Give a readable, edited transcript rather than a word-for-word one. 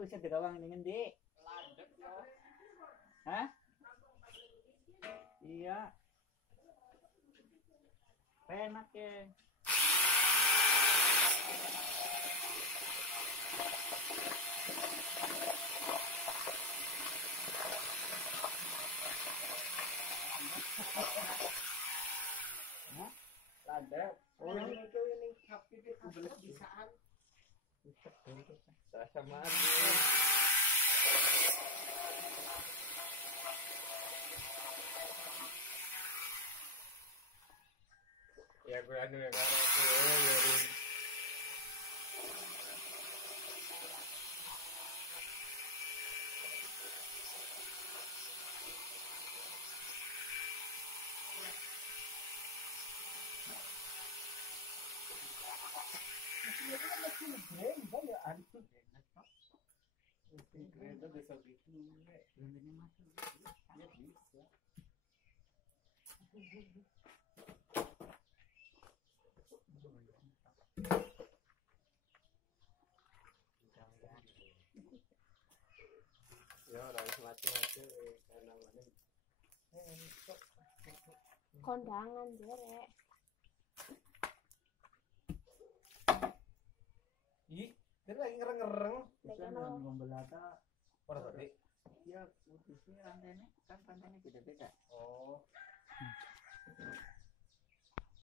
bisa digawang ini ngendi? Landep yo. Hah? Iya. Penak ya. Landep. Oh, ini sapi itu belet bisaan. Sama aja. Ya gue anu yang karo aku ya. Itu bisa gitu. Ini masuk. Ya bisa. Ya orang macam-macam karena mana. Kondangan derek. Ih, dia lagi ngereng-ngereng. Bisa dengan membelata. Orang tadi. Ya, putusnya rantainya kan rantainya beda-beda.